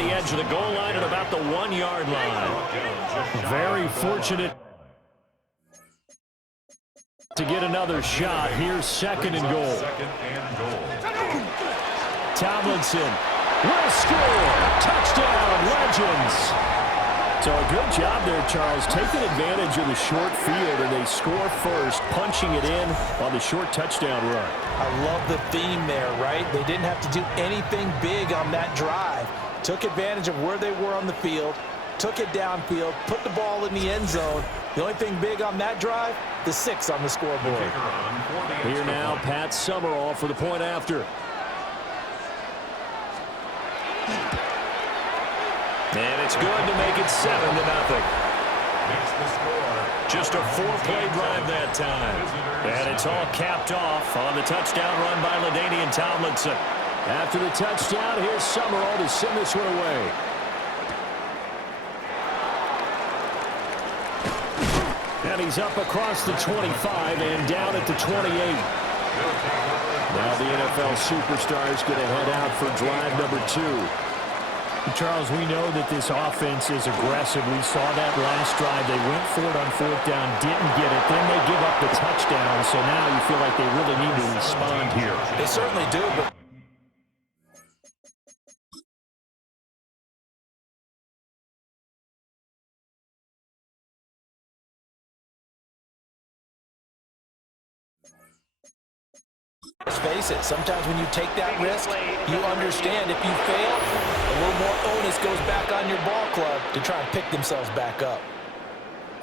the edge of the goal line at about the 1-yard line. Very fortunate to get another shot. Here's second and goal. Tomlinson will score. Touchdown, Legends. So a good job there, Charles, taking advantage of the short field, and they score first, punching it in on the short touchdown run. I love the theme there, right? They didn't have to do anything big on that drive. Took advantage of where they were on the field, took it downfield, put the ball in the end zone. The only thing big on that drive, the 6 on the scoreboard. Here now, Pat Summerall for the point after. And it's good to make it 7-0. Just a 4-play drive that time. And it's all capped off on the touchdown run by LaDainian Tomlinson. After the touchdown, here's Summerall to send this one away. And he's up across the 25 and down at the 28. Now the NFL superstar is going to head out for drive number 2. Charles, we know that this offense is aggressive. We saw that last drive. They went for it on 4th down, didn't get it. Then they give up the touchdown. So now you feel like they really need to respond here. They certainly do, but let's face it, sometimes when you take that risk, you understand if you fail, a little more onus goes back on your ball club to try and pick themselves back up.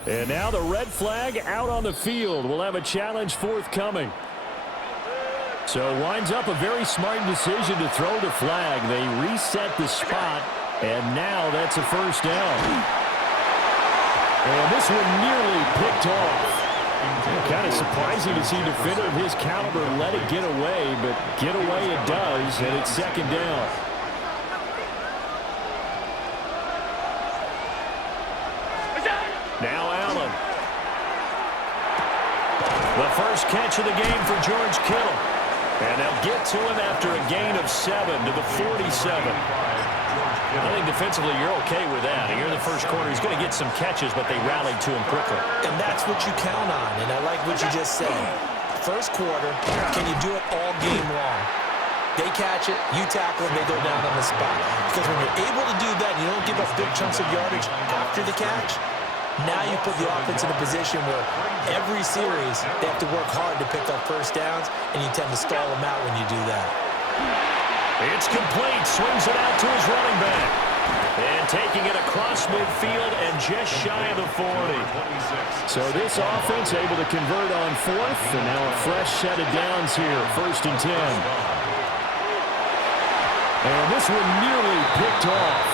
And now the red flag out on the field. We'll have a challenge forthcoming. So winds up a very smart decision to throw the flag. They reset the spot, and now that's a first down. And this one nearly picked off. Kind of surprising to see a defender of his caliber let it get away, but get away it does, and it's second down. Now Allen. The first catch of the game for George Kittle. And they'll get to him after a gain of 7 to the 47. I think defensively you're okay with that. Here in the first quarter, he's going to get some catches, but they rallied to him quickly. And that's what you count on, and I like what you just said. First quarter, can you do it all game long? They catch it, you tackle them, they go down on the spot. Because when you're able to do that, you don't give up big chunks of yardage after the catch, now you put the offense in a position where every series they have to work hard to pick up first downs, and you tend to stall them out when you do that. It's complete. Swings it out to his running back. And taking it across midfield and just shy of the 40. So this offense able to convert on 4th, and now a fresh set of downs here. 1st and 10. And this one nearly picked off.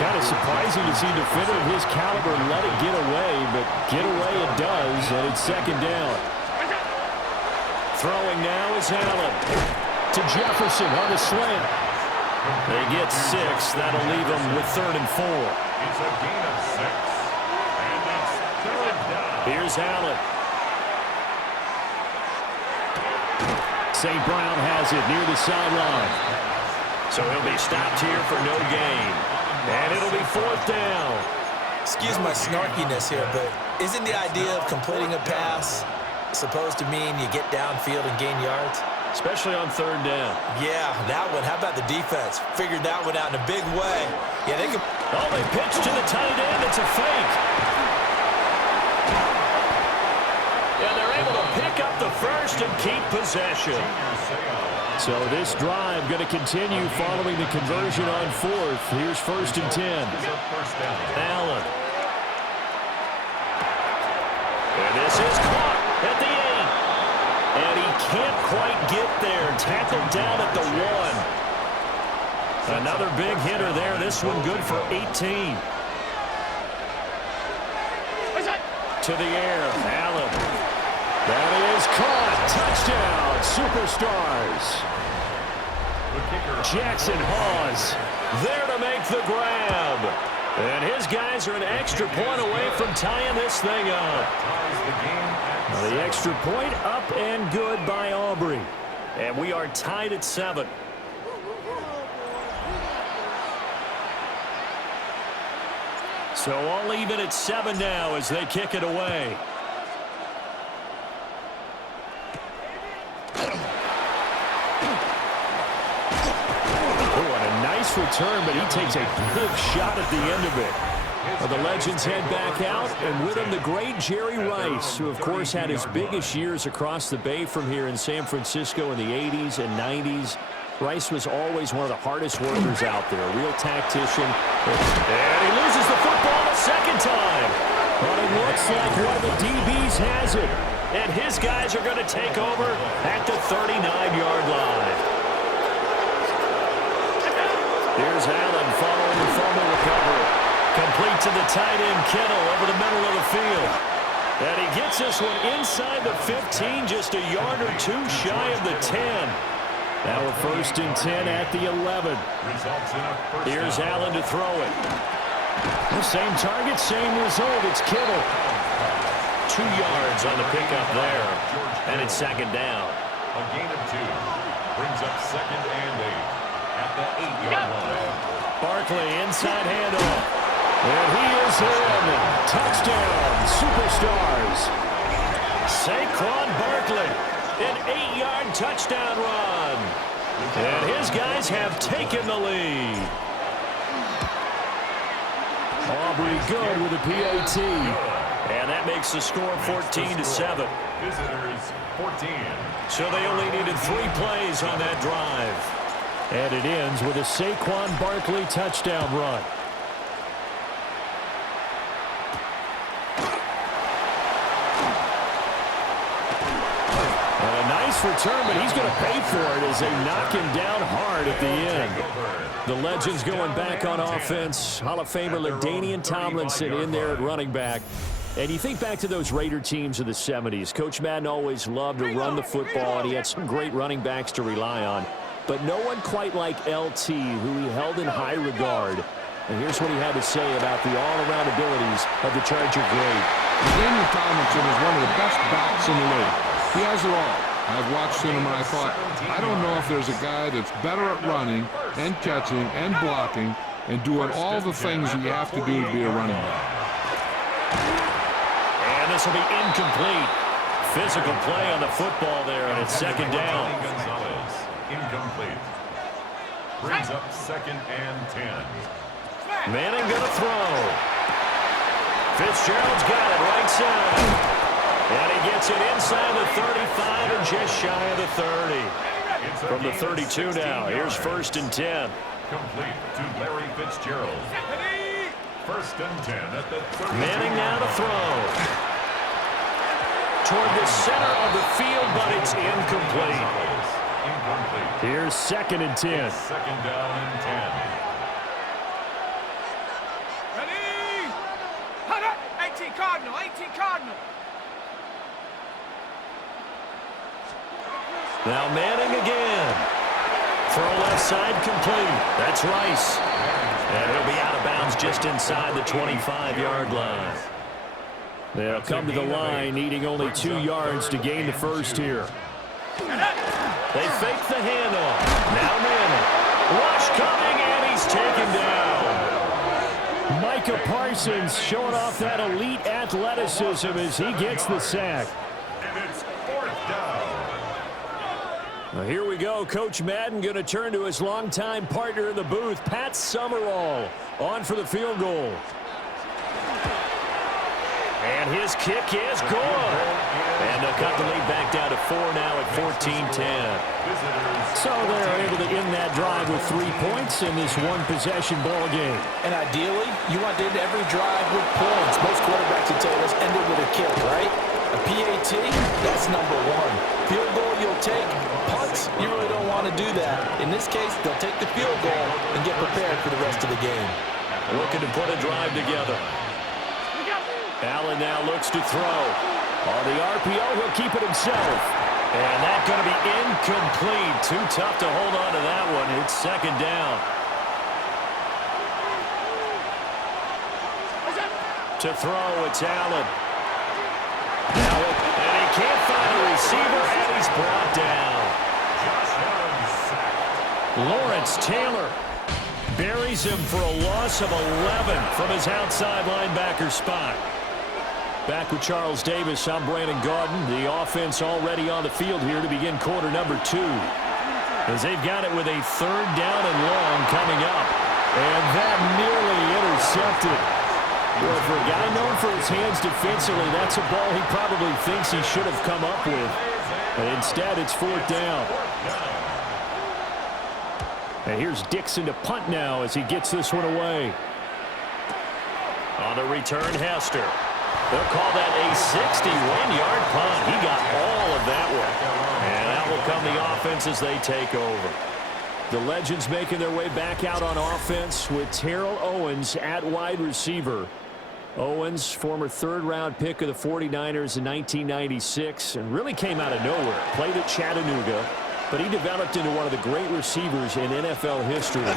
Kind of surprising to see a defender of his caliber let it get away, but get away it does, and it's second down. Throwing now is Allen. To Jefferson on the slant. They get 6. That'll leave them with 3rd and 4. It's a gain of 6. And it's 3rd down. Here's Allen. St. Brown has it near the sideline. So he'll be stopped here for no gain. And it'll be 4th down. Excuse my snarkiness here, but isn't the idea of completing a pass supposed to mean you get downfield and gain yards? Especially on 3rd down. Yeah, that one. How about the defense? Figured that one out in a big way. Yeah, they could. Oh, they pitch to the tight end. It's a fake. And they're able to pick up the first and keep possession. So this drive going to continue following the conversion on 4th. Here's 1st and 10. Allen. And this is caught at the 8. And he can't quite get there. Tackled down at the 1. Another big hitter there. This one good for 18. To the air. Allen. That is caught. Touchdown. Superstars. Jackson Hawes there to make the grab. And his guys are an extra point away from tying this thing up. The extra point up and good by Aubrey. And we are tied at 7. So all even at 7 now as they kick it away. Return, but he takes a big shot at the end of it. Well, the Legends head back out, and with him the great Jerry Rice, who of course had his biggest years across the bay from here in San Francisco in the 80s and 90s. Rice was always one of the hardest workers out there, a real tactician. And he loses the football a second time. But it looks like one of the DBs has it. And his guys are going to take over at the 39-yard line. Here's Allen following the fumble recovery. Complete to the tight end, Kittle, over the middle of the field. And he gets this one inside the 15, just a yard or two shy of the 10. Now a 1st and 10 at the 11. Here's Allen to throw it. The same target, same result. It's Kittle. 2 yards on the pickup there. And it's 2nd down. A gain of 2 brings up 2nd and 8. At the 8-yard line. Barkley inside handoff. And he is in. Touchdown, Superstars. Saquon Barkley, an 8-yard touchdown run. And his guys have taken the lead. Aubrey good with a PAT. And that makes the score 14-7. Visitors 14. So they only needed 3 plays on that drive. And it ends with a Saquon Barkley touchdown run. And a nice return, but he's going to pay for it as they knock him down hard at the end. The Legends going back on offense. Hall of Famer LaDainian Tomlinson in there at running back. And you think back to those Raider teams of the 70s. Coach Madden always loved to run the football, and he had some great running backs to rely on. But no one quite like LT, who he held in high regard. And here's what he had to say about the all-around abilities of the Charger great. LaDainian Tomlinson is one of the best backs in the league. He has it all. I've watched him and I thought, I don't know if there's a guy that's better at running and catching and blocking and doing all the things you have to do to be a running back. And this will be incomplete. Physical play on the football there, and it's 2nd down. Incomplete. Brings up 2nd and 10. Manning going to throw. Fitzgerald's got it right side. And he gets it inside the 35 and just shy of the 30. From the 32 now, here's 1st and 10. Complete to Larry Fitzgerald. 1st and 10 at the 30. Manning now to throw. Toward the center of the field, but it's incomplete. Here's 2nd and 10. 2nd down and 10. Ready? 18 Cardinal, 18 Cardinal. Now Manning again. Throw left side complete. That's Rice. And he'll be out of bounds just inside the 25-yard line. They'll come to the line needing only 2 yards to gain the first here. They fake the handoff. Now Manning. Rush coming, and he's taken down. Micah Parsons showing off that elite athleticism as he gets the sack. And it's 4th down. Well, here we go. Coach Madden going to turn to his longtime partner in the booth, Pat Summerall, on for the field goal. And his kick is good. And they'll cut the lead back down to 4 now at 14-10. So they're able to end that drive with 3 points in this one-possession ball game. And ideally, you want to end every drive with points. Most quarterbacks would tell us ended with a kick, right? A PAT, that's number 1. Field goal you'll take. Punts, you really don't want to do that. In this case, they'll take the field goal and get prepared for the rest of the game. Looking to put a drive together. Allen now looks to throw. On the RPO, he'll keep it himself. And that's going to be incomplete. Too tough to hold on to that one. It's 2nd down. To throw, it's Allen. Now, and he can't find a receiver, and he's brought down. Lawrence Taylor buries him for a loss of 11 from his outside linebacker spot. Back with Charles Davis, I'm Brandon Gaudin. The offense already on the field here to begin quarter number 2. As they've got it with a 3rd down and long coming up. And that nearly intercepted. Well, for a guy known for his hands defensively, that's a ball he probably thinks he should have come up with. But instead, it's 4th down. And here's Dixon to punt now as he gets this one away. On the return, Hester. They'll call that a 61-yard punt. He got all of that one. And out will come the offense as they take over. The Legends making their way back out on offense with Terrell Owens at wide receiver. Owens, former 3rd-round pick of the 49ers in 1996, and really came out of nowhere. Played at Chattanooga, but he developed into one of the great receivers in NFL history.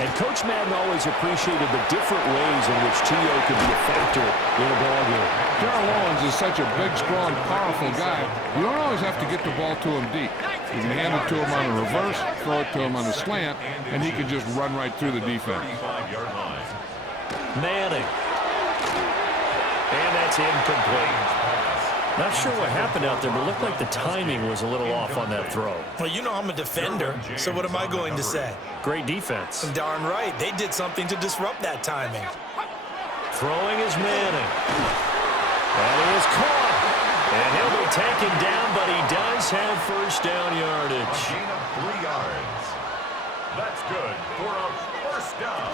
And Coach Madden always appreciated the different ways in which T.O. could be a factor in a ballgame. Terrell Owens is such a big, strong, powerful guy. You don't always have to get the ball to him deep. You can hand it to him on a reverse, throw it to him on a slant, and he can just run right through the defense. Manning. And that's incomplete. Not sure what happened out there, but it looked like the timing was a little off on that throw. Well, you know I'm a defender, so what am I going to say? Great defense. Darn right. They did something to disrupt that timing. Throwing is Manning. And he is caught. And he'll be taken down, but he does have 1st down yardage. A gain of 3 yards. That's good for a 1st down.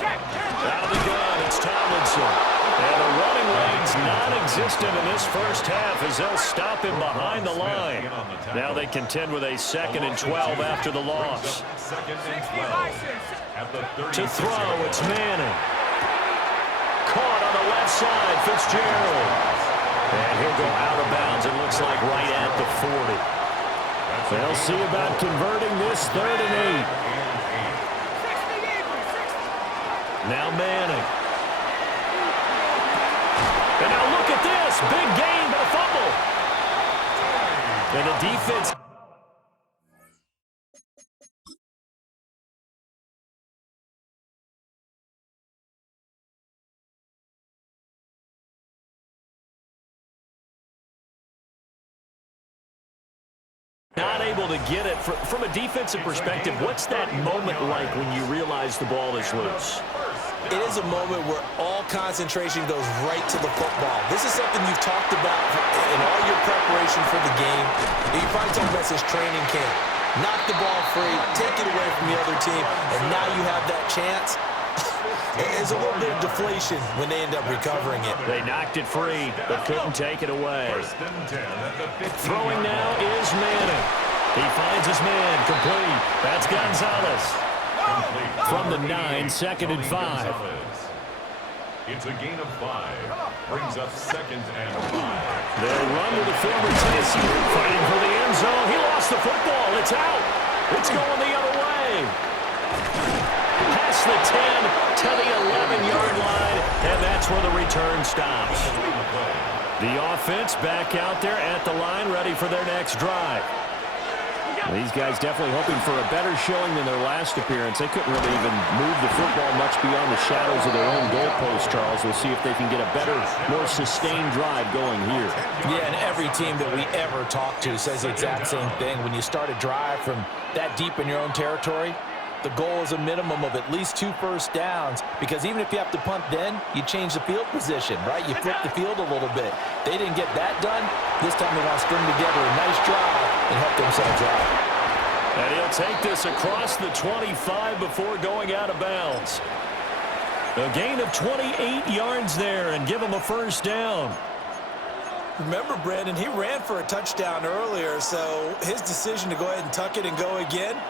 Out of the gun, it's Tomlinson. And the running lane's non-existent in this first half as they'll stop him behind the line. Now they contend with a 2nd and 12 after the loss. 2nd and 12. To throw, it's Manning. Caught on the left side, Fitzgerald. And he'll go out of bounds, it looks like right at the 40. They'll see about converting this 3rd and 8. Now Manning. And now look at this. Big gain, but a fumble. And the defense. Not able to get it. From a defensive perspective, what's that moment like when you realize the ball is loose? It is a moment where all concentration goes right to the football. This is something you've talked about in all your preparation for the game. You probably talk about this training camp. Knock the ball free, take it away from the other team, and now you have that chance. There's a little bit of deflation when they end up recovering it. They knocked it free, but couldn't take it away. Throwing now is Manning. He finds his man, complete. That's Gonzalez. From the 9, 2nd and 5. It's a gain of 5. Brings up 2nd and 5. They'll run with the former Tennessee fighting for the end zone. He lost the football. It's out. It's going the other way. Past the 10 to the 11-yard line, and that's where the return stops. The offense back out there at the line, ready for their next drive. These guys definitely hoping for a better showing than their last appearance. They couldn't really even move the football much beyond the shadows of their own goalpost, Charles. We'll see if they can get a better, more sustained drive going here. Yeah, and every team that we ever talk to says the exact same thing. When you start a drive from that deep in your own territory, the goal is a minimum of at least 2 first downs, because even if you have to punt then, you change the field position, right? You flip the field a little bit. They didn't get that done. This time they want to string together a nice drive and help themselves out. And he'll take this across the 25 before going out of bounds. A gain of 28 yards there and give him a 1st down. Remember, Brandon, he ran for a touchdown earlier, so his decision to go ahead and tuck it and go again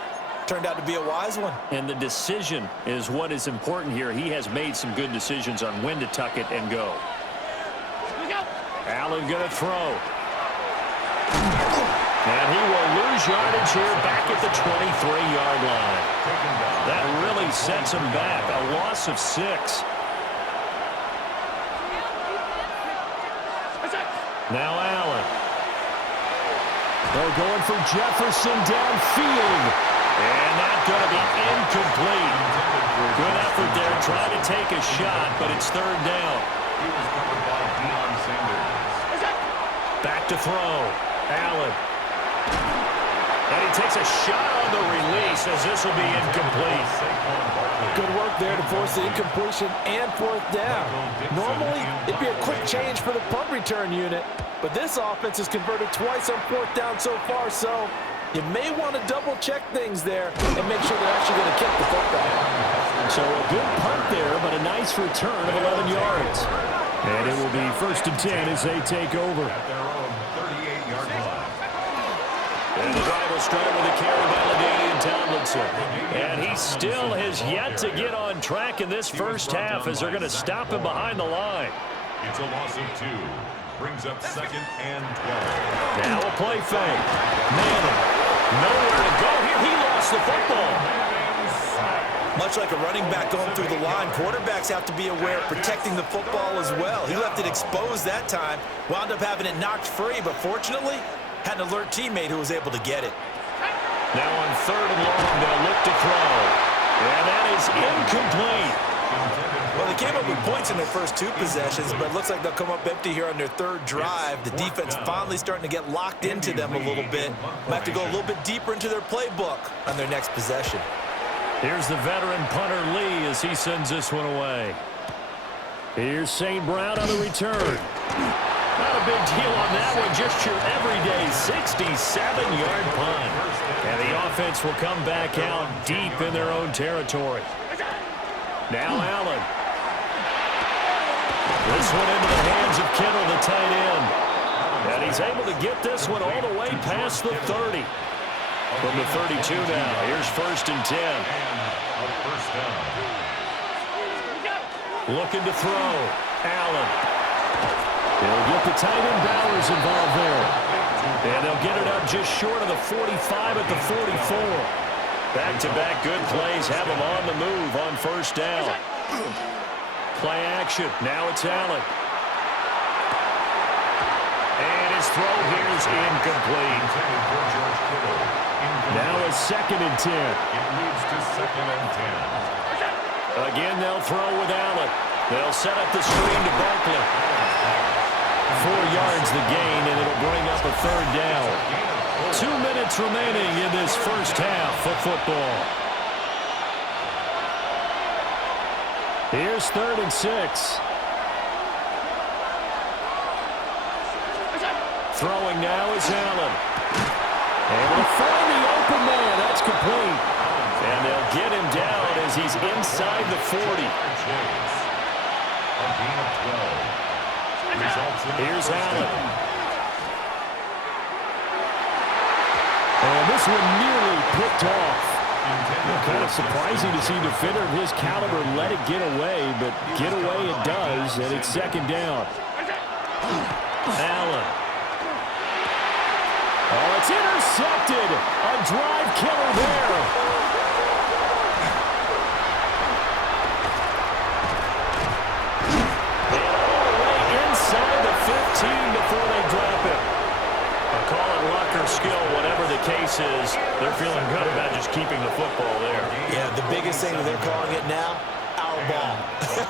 turned out to be a wise one. And the decision is what is important here. He has made some good decisions on when to tuck it and go. Allen going to throw. And he will lose yardage here back at the 23-yard line. That really sets him back. A loss of 6. Now Allen. They're going for Jefferson downfield. And that's going to be incomplete. Good effort take a shot, but it's third down. He was covered by Deion Sanders. Back to throw. Allen. And he takes a shot on the release as this will be incomplete. Good work there to force the incompletion and fourth down. Normally, it'd be a quick change for the punt return unit, but this offense has converted twice on fourth down so far, so you may want to double-check things there and make sure they're actually going to kick the football. So a good punt there, but a nice return of 11 yards. And it will be 1st and 10 as they take over. At their own 38-yard line. And the drive will start with a carry by LaDainian Tomlinson. And he still has yet to get on track in this first half as they're going to stop him behind the line. It's a loss of 2. Brings up 2nd and 12. Now a play fake. Madden. Nowhere to go here. He lost the football. Much like a running back going through the line, quarterbacks have to be aware of protecting the football as well. He left it exposed that time, wound up having it knocked free, but fortunately, had an alert teammate who was able to get it. Now on 3rd and long, they'll look to throw. And that is incomplete. Well, they came up with points in their first 2 possessions, but it looks like they'll come up empty here on their 3rd drive. The defense finally starting to get locked into them a little bit. Might have to go a little bit deeper into their playbook on their next possession. Here's the veteran punter Lee as he sends this one away. Here's St. Brown on the return. Not a big deal on that one, just your everyday 67-yard punt. And the offense will come back out deep in their own territory. Now Allen. This one into the hands of Kittle, the tight end. And he's able to get this one all the way past the 30. From the 32 now, here's 1st and 10. Looking to throw. Allen. He'll get the tight end Bowers involved there. And they'll get it up just short of the 45 at the 44. Back-to-back good plays have them on the move on 1st down. Play action. Now it's Allen. And his throw here is incomplete. Now a 2nd and 10. It leads to 2nd and 10. Again, they'll throw with Allen. They'll set up the screen to Barkley. 4 yards the gain, and it'll bring up a 3rd down. 2 minutes remaining in this first half of football. Here's 3rd and 6. Throwing now is Allen. And we'll find the open man. That's complete. And they'll get him down as he's inside the 40. Here's Allen. And this one nearly picked off. Kind of surprising to see a defender of his caliber let it get away, but get away it does, and it's 2nd down. Allen. Oh, it's intercepted. A drive killer there. And all the way inside the 15 before they drop it. I'll call it luck or skill, whatever the case is. They're feeling good about just keeping the football there. Yeah, the biggest thing that they're calling it now, our ball.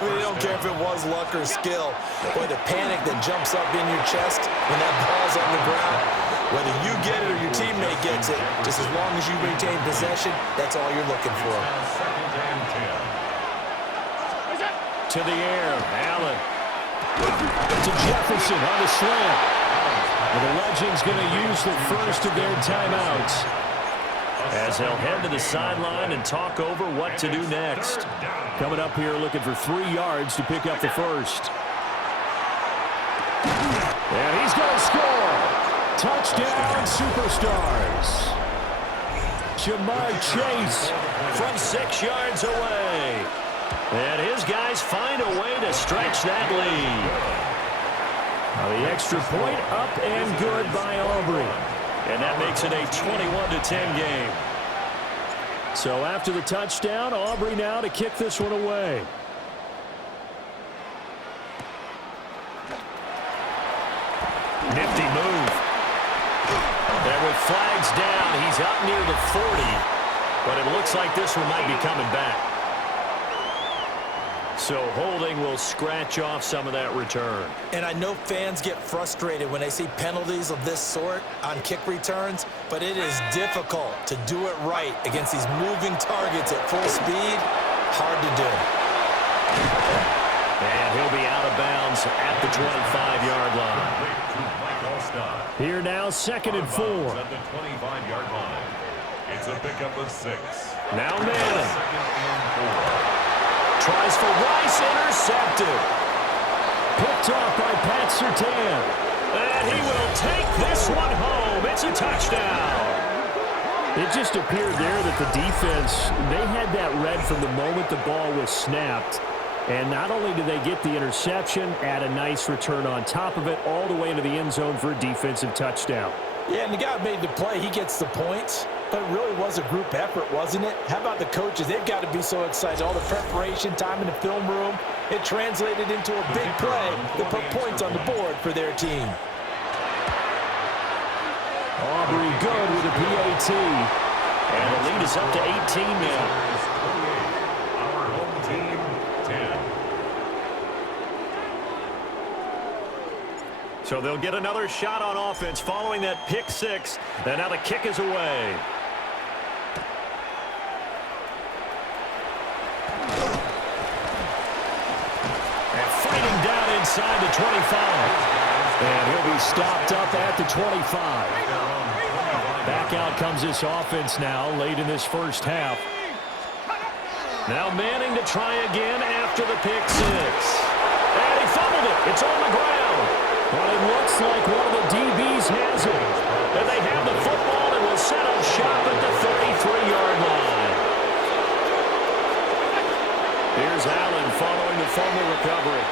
They don't care if it was luck or skill. Boy, the panic that jumps up in your chest when that ball's on the ground, whether you get it or your teammate gets it, just as long as you maintain possession, that's all you're looking for. To the air, Allen. To Jefferson on the slant. And the Legends going to use the first of their timeouts as they'll head to the sideline and talk over what to do next. Coming up here looking for 3 yards to pick up the first. And he's going to score. Touchdown, Superstars. Jamar Chase from 6 yards away. And his guys find a way to stretch that lead. Now the extra point up and good by Aubrey. And that makes it a 21-10 game. So after the touchdown, Aubrey now to kick this one away. Nifty move. And with flags down, he's up near the 40. But it looks like this one might be coming back. So holding will scratch off some of that return. And I know fans get frustrated when they see penalties of this sort on kick returns, but it is difficult to do it right against these moving targets at full speed. Hard to do. And he'll be out of bounds at the 25-yard line. Here now, 2nd and 4. At the 25-yard line. It's a pickup of 6. Now Madden. 2nd and 4. Tries for Rice, intercepted. Picked off by Pat Surtain. And he will take this one home. It's a touchdown. It just appeared there that the defense, they had that read from the moment the ball was snapped. And not only did they get the interception, add a nice return on top of it, all the way into the end zone for a defensive touchdown. Yeah, and the guy made the play. He gets the points. But it really was a group effort, wasn't it? How about the coaches? They've got to be so excited. All the preparation time in the film room, it translated into a big play that put points on the board for their team. Aubrey good with a PAT. And the lead is up to 18 now. Our home team, 10. So they'll get another shot on offense following that pick 6. And now the kick is away. And fighting down inside the 25. And he'll be stopped up at the 25. Back out comes this offense now late in this first half. Now Manning to try again after the pick 6. And he fumbled it. It's on the ground. But it looks like one of the DBs has it. And they have the football and will set up shop at the 33-yard line. Here's Allen following the fumble recovery.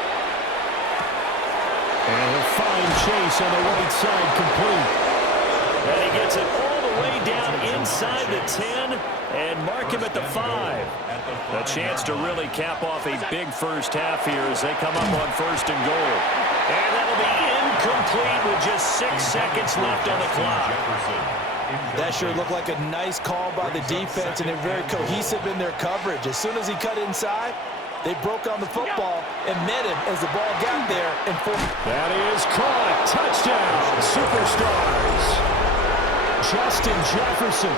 And he'll find Chase on the right side complete. And he gets it all the way down inside the 10 and mark him at the 5. A chance to really cap off a big first half here as they come up on 1st and goal. And that'll be incomplete with just 6 seconds left on the clock. That sure looked like a nice call by the defense, and they're very cohesive in their coverage. As soon as he cut inside, they broke on the football and met him as the ball got there. That is caught. Touchdown, Superstars. Justin Jefferson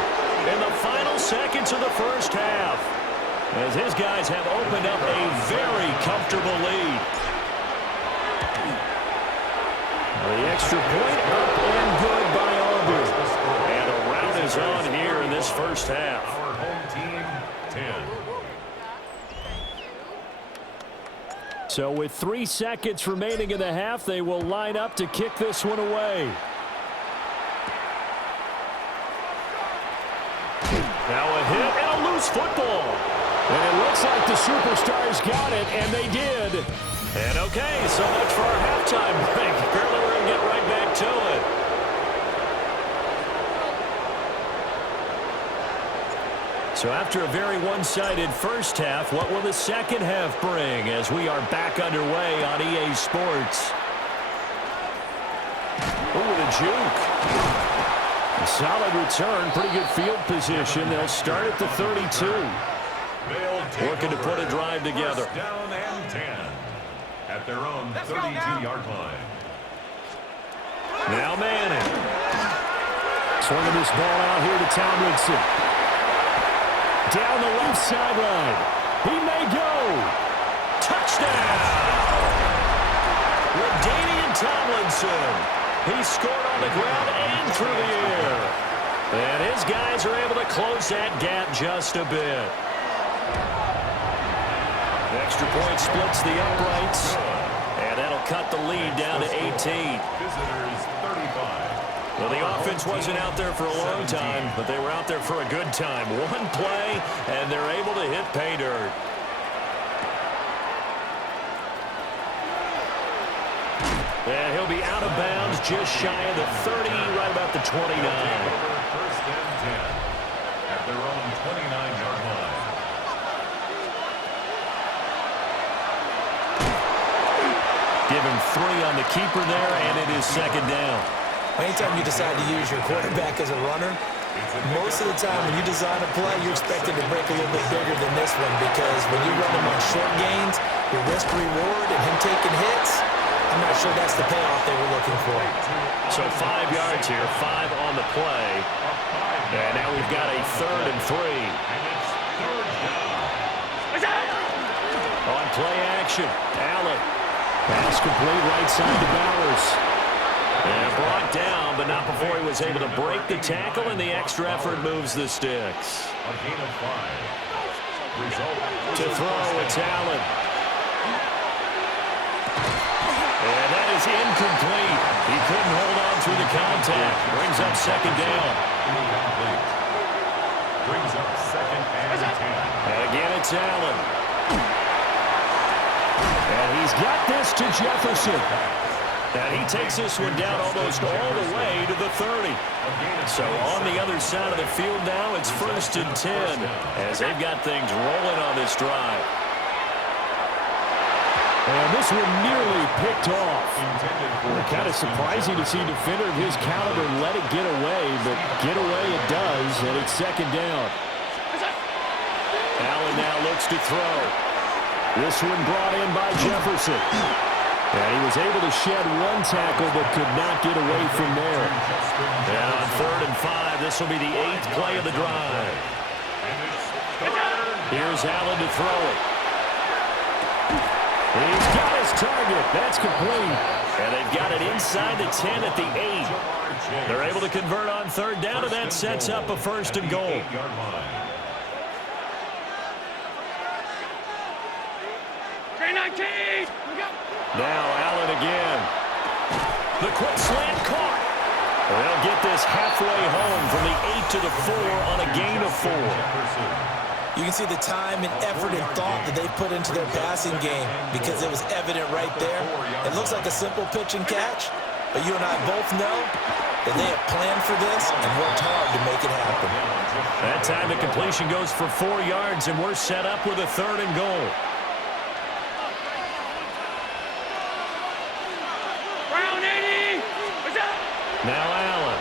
in the final seconds of the first half, as his guys have opened up a very comfortable lead. The extra point up and good by Auburn. And a rout is on here in this first half. Our home team, 10. So with 3 seconds remaining in the half, they will line up to kick this one away. Now a hit and a loose football. And it looks like the Superstars got it, and they did. And okay, so much for our halftime break. Apparently we're going to get right back to it. So after a very one-sided first half, what will the second half bring as we are back underway on EA Sports? Oh, the juke. A solid return, pretty good field position. They'll start at the 32. Working to put a drive together. First down and 10 at their own 32-yard line. Now Manning. Swinging this ball out here to Tomlinson. Down the left sideline. He may go. Touchdown! LaDainian Tomlinson. He scored on the ground and through the air. And his guys are able to close that gap just a bit. The extra point splits the uprights. And that'll cut the lead down to 18. Visitors 35. Well, the offense wasn't out there for a long time, but they were out there for a good time. One play, and they're able to hit pay dirt. And he'll be out of bounds just shy of the 30, right about the 29. First and 10 at their own 29-yard line. Give him 3 on the keeper there, and it is second down. Anytime you decide to use your quarterback as a runner, Most of the time when you design a play, you're expected to break a little bit bigger than this one because when you run him on short gains, your risk-reward and him taking hits, I'm not sure that's the payoff they were looking for. So 5 yards here, 5 on the play. And now we've got a 3rd and 3. On play action, Allen. Pass complete right side to Bowers. And brought down, but not before he was able to break the tackle, and the extra effort moves the sticks. A gain of 5. To throw, it's Allen. And that is incomplete. He couldn't hold on through the contact. Brings up 2nd down. Incomplete. Brings up 2nd and 10. And again, it's Allen. And he's got this to Jefferson. And he takes this one down almost all the way to the 30. So on the other side of the field now, it's 1st and 10 as they've got things rolling on this drive. And this one nearly picked off. Kind of surprising to see a defender of his caliber let it get away, but get away it does, and it's 2nd down. Allen now looks to throw. This one brought in by Jefferson. And he was able to shed one tackle, but could not get away from there. And on 3rd and 5, this will be the 8th play of the drive. Here's Allen to throw it. He's got his target. That's complete. And they've got it inside the 10 at the 8. They're able to convert on 3rd down, and that sets up a 1st and goal. Now Allen again. The quick slant caught. They'll get this halfway home from the 8 to the 4 on a gain of 4. You can see the time and effort and thought that they put into their passing game because it was evident right there. It looks like a simple pitch and catch, but you and I both know that they have planned for this and worked hard to make it happen. That time the completion goes for 4 yards, and we're set up with a 3rd and goal. Now Allen.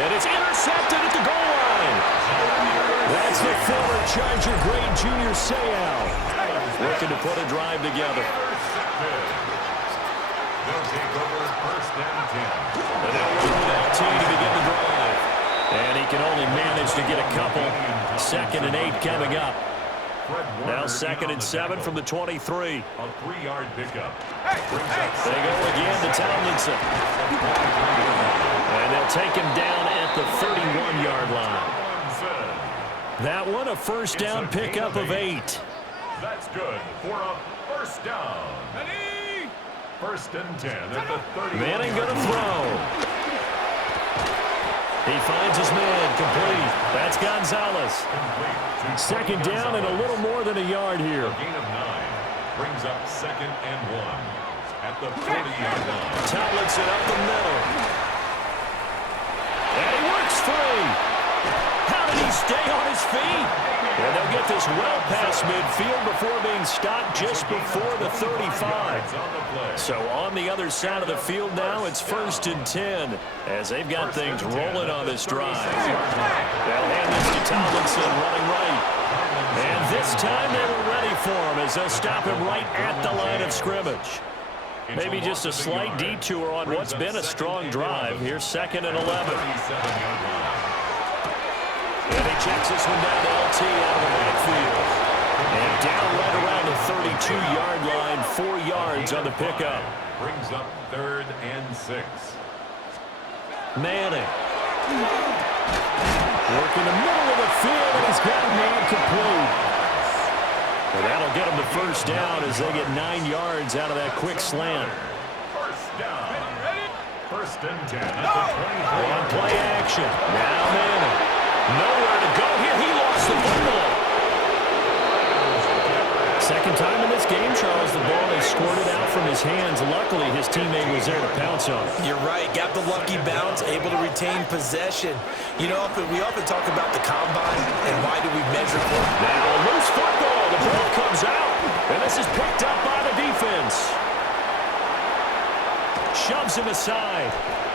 And it's intercepted at the goal line. That's the former Charger great Junior Seau. Looking to put a drive together. They'll take over 1st and 10. And they'll run with LT to begin the drive. And he can only manage to get a couple. 2nd and 8 coming up. Now 2nd and 7 from the 23. A 3-yard pickup. They go again to Tomlinson. And they'll take him down at the 31-yard line. That one a 1st down pickup of 8. That's good for a 1st down. 1st and 10 at the 30. Manning going to throw. He finds his man complete. That's Gonzalez. 2nd down and a little more than a yard here. A gain of 9 brings up 2nd and 1 at the 40-yard line. Tomlinson up the middle. And he works free. How did he stay on his feet? And they'll get this well past midfield before being stopped just before the 35. So on the other side of the field now, it's 1st and 10 as they've got things rolling on this drive. They'll hand this to Tomlinson running right. And this time they were ready for him as they'll stop him right at the line of scrimmage. Maybe just a slight detour on what's been a strong drive. Here's 2nd and 11. And he checks this one down to LT out of the backfield. And down right around the 32-yard line, 4 yards on the pickup. Brings up 3rd and 6. Manning. Working the middle of the field, and he's got a man complete. And that'll get him the 1st down as they get 9 yards out of that quick slant. 1st down. 1st and 10 at the 23. On play action. Now Manning. Nowhere to go here. He lost the football. 2nd time in this game, Charles, the ball is squirted out from his hands. Luckily, his teammate was there to pounce on it. You're right. Got the lucky bounce, able to retain possession. You know, we often talk about the combine and why do we measure for it. Now, a loose football. The ball comes out. And this is picked up by the defense. Shoves him aside.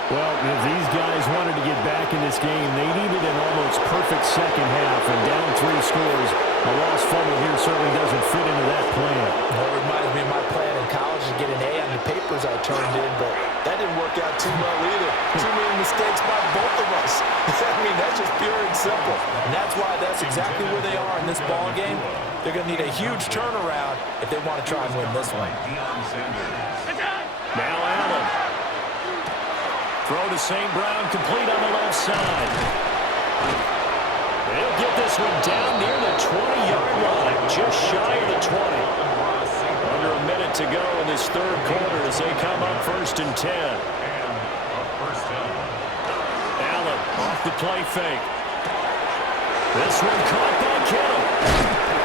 Well, if these guys wanted to get back in this game, they needed an almost perfect second half, and down 3 scores. A lost fumble here certainly doesn't fit into that plan. Well, it reminds me of my plan in college to get an A on the papers I turned in, but that didn't work out too well either. Too many mistakes by both of us. I mean, that's just pure and simple. And that's why that's exactly where they are in this ball game. They're going to need a huge turnaround if they want to try and win this one. Now Allen. Throw to St. Brown, complete on the left side. They'll get this one down near the 20-yard line, just shy of the 20. Under a minute to go in this third quarter as they come up 1st and 10. Allen off the play fake. This one caught by Kittle.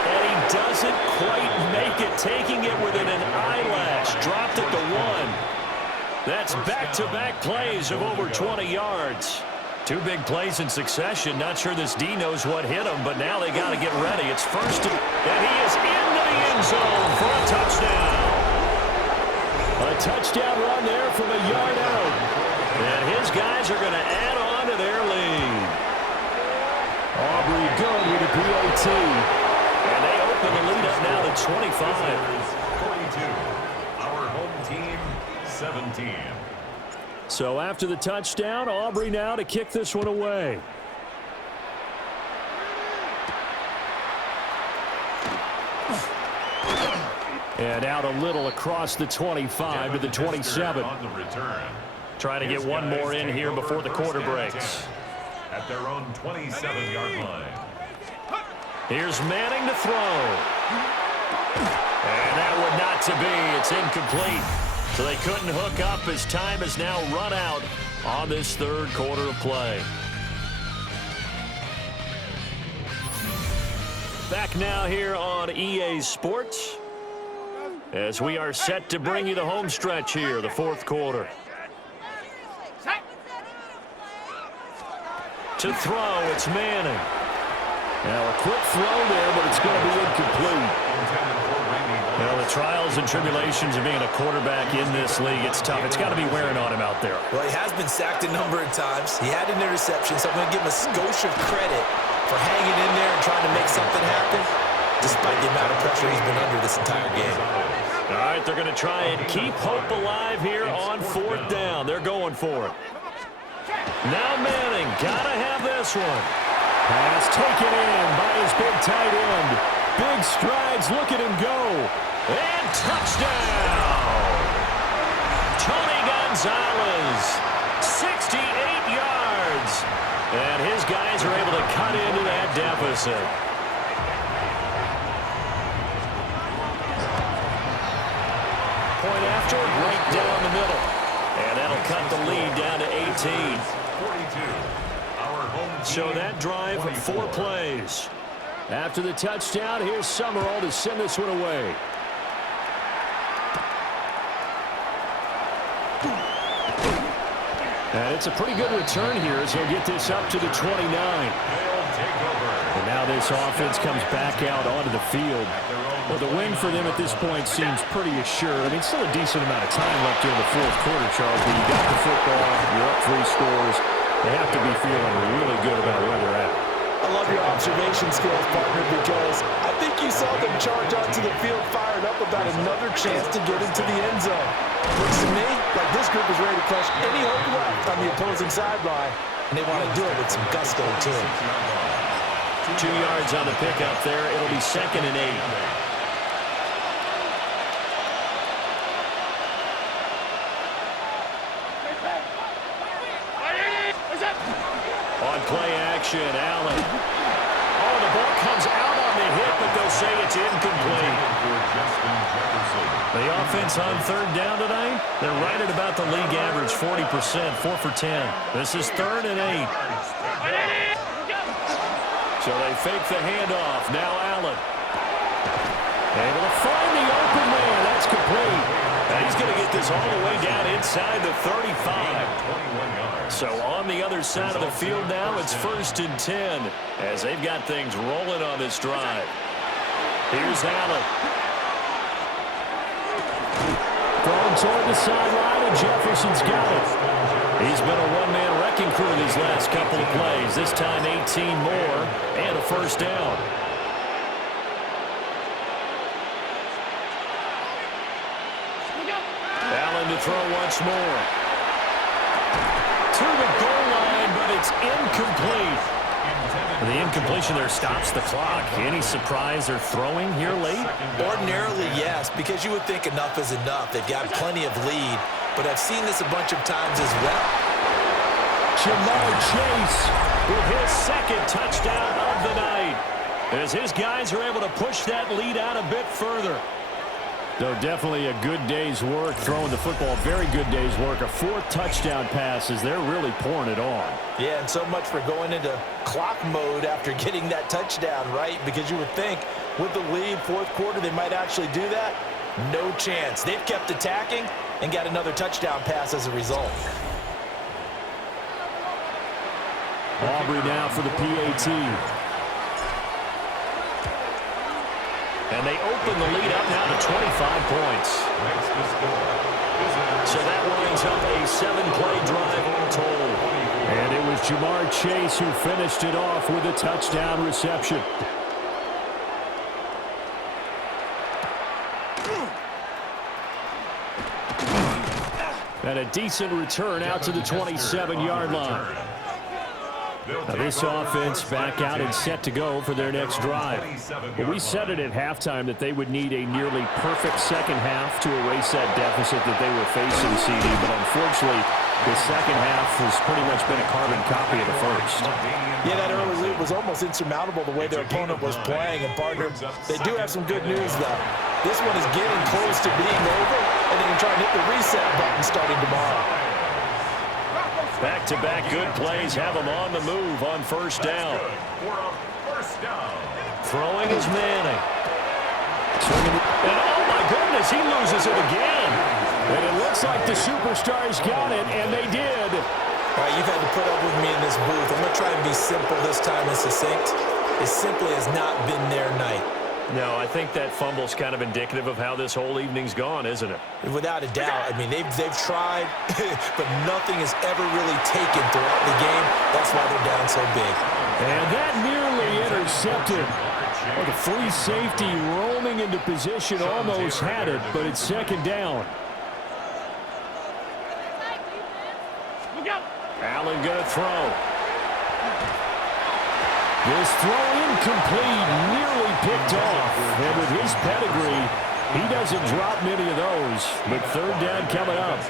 And he doesn't quite make it, taking it within an eyelash. Dropped at the 1. That's back-to-back plays of over 20 yards. 2 big plays in succession. Not sure this D knows what hit him, but now they got to get ready. It's 1st and he is into the end zone for a touchdown. A touchdown run there from a yard out. And his guys are going to add on to their lead. Aubrey good with a PAT. And they open the lead up now to 25. 42. Our home team, 17. So after the touchdown, Aubrey now to kick this one away. And out a little across the 25 to the 27. On the return. Trying to get one more in here before the quarter breaks. At their own 27-yard line. Here's Manning to throw. And that would not to be. It's incomplete. So they couldn't hook up as time has now run out on this third quarter of play. Back now here on EA Sports as we are set to bring you the home stretch here, the fourth quarter. To throw, it's Manning. Now a quick throw there, but it's going to be incomplete. Well, the trials and tribulations of being a quarterback in this league, it's tough. It's got to be wearing on him out there. Well, he has been sacked a number of times. He had an interception, so I'm going to give him a skosh of credit for hanging in there and trying to make something happen, despite the amount of pressure he's been under this entire game. All right, they're going to try and keep hope alive here on 4th down. They're going for it. Now Manning, got to have this one. Pass taken in by his big tight end. Big strides, look at him go. And touchdown! Tony Gonzalez, 68 yards. And his guys are able to cut into that deficit. Point after, right down the middle. And that'll cut the lead down to 18. 42. So that drive, 4 plays. After the touchdown, here's Summerall to send this one away. And it's a pretty good return here as he'll get this up to the 29. And now this offense comes back out onto the field. Well, the win for them at this point seems pretty assured. I mean, still a decent amount of time left here in the fourth quarter, Charles, but you got the football, you're up 3 scores. They have to be feeling really good about where they're at. I love your observation skills, partner, because I think you saw them charge onto the field fired up about another chance to get into the end zone. Looks to me like this group is ready to crush any hope left on the opposing sideline, and they want to do it with some gusto, too. 2 yards on the pickup there. It'll be 2nd and 8. Play action, Allen. Oh, the ball comes out on the hit, but they'll say it's incomplete. The offense on 3rd down tonight, they're right at about the league average, 40%, 4 for 10. This is 3rd and 8. So they fake the handoff. Now Allen. Able to find the open man. That's complete. And he's going to get this all the way down inside the 35. So on the other side of the field now, it's 1st and 10 as they've got things rolling on this drive. Here's Allen. Thrown toward the sideline, and Jefferson's got it. He's been a one-man wrecking crew these last couple of plays. This time 18 more and a first down. Allen to throw once more. To the goal line, but it's incomplete. The incompletion there stops the clock. Any surprise they're throwing here late? Ordinarily, yes, because you would think enough is enough. They've got plenty of lead, but I've seen this a bunch of times as well. Jamar Chase with his second touchdown of the night, as his guys are able to push that lead out a bit further. So definitely a good day's work throwing the football. Very good day's work. A fourth touchdown pass as they're really pouring it on. Yeah, and so much for going into clock mode after getting that touchdown, right? Because you would think with the lead, fourth quarter, they might actually do that. No chance. They've kept attacking and got another touchdown pass as a result. Aubrey now for the PAT. And they open the lead up now to 25 points. So that winds up a 7-play drive all told. And it was Jamar Chase who finished it off with a touchdown reception. And a decent return out to the 27-yard line. Now this offense back out and set to go for their next drive. Well, we said it at halftime that they would need a nearly perfect second half to erase that deficit that they were facing, CD. But unfortunately, the second half has pretty much been a carbon copy of the first. Yeah, that early lead was almost insurmountable the way their opponent was playing. And, partner, they do have some good news, though. This one is getting close to being over, and they can try and hit the reset button starting tomorrow. Back-to-back good plays have them on the move on first down. Throwing is Manning. And oh my goodness, he loses it again. And it looks like the superstars got it, and they did. All right, you've had to put up with me in this booth. I'm going to try and be simple this time and succinct. It simply has not been their night. No, I think that fumble's kind of indicative of how this whole evening's gone, isn't it? Without a doubt. I mean, they've tried, but nothing has ever really taken throughout the game. That's why they're down so big. And that nearly intercepted. Well, the free safety roaming into position almost had it, but it's second down. Allen going to throw. This throw incomplete, nearly picked off. And with his pedigree, he doesn't drop many of those. But third down coming up.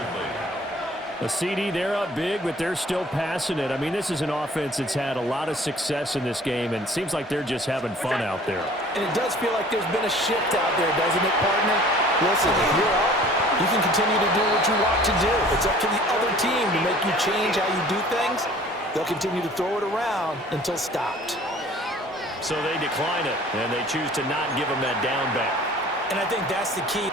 A CD, they're up big, but they're still passing it. I mean, this is an offense that's had a lot of success in this game, and it seems like they're just having fun out there. And it does feel like there's been a shift out there, doesn't it, partner? Listen, if you're up, you can continue to do what you want to do. It's up to the other team to make you change how you do things. They'll continue to throw it around until stopped. So they decline it, and they choose to not give them that down back. And I think that's the key.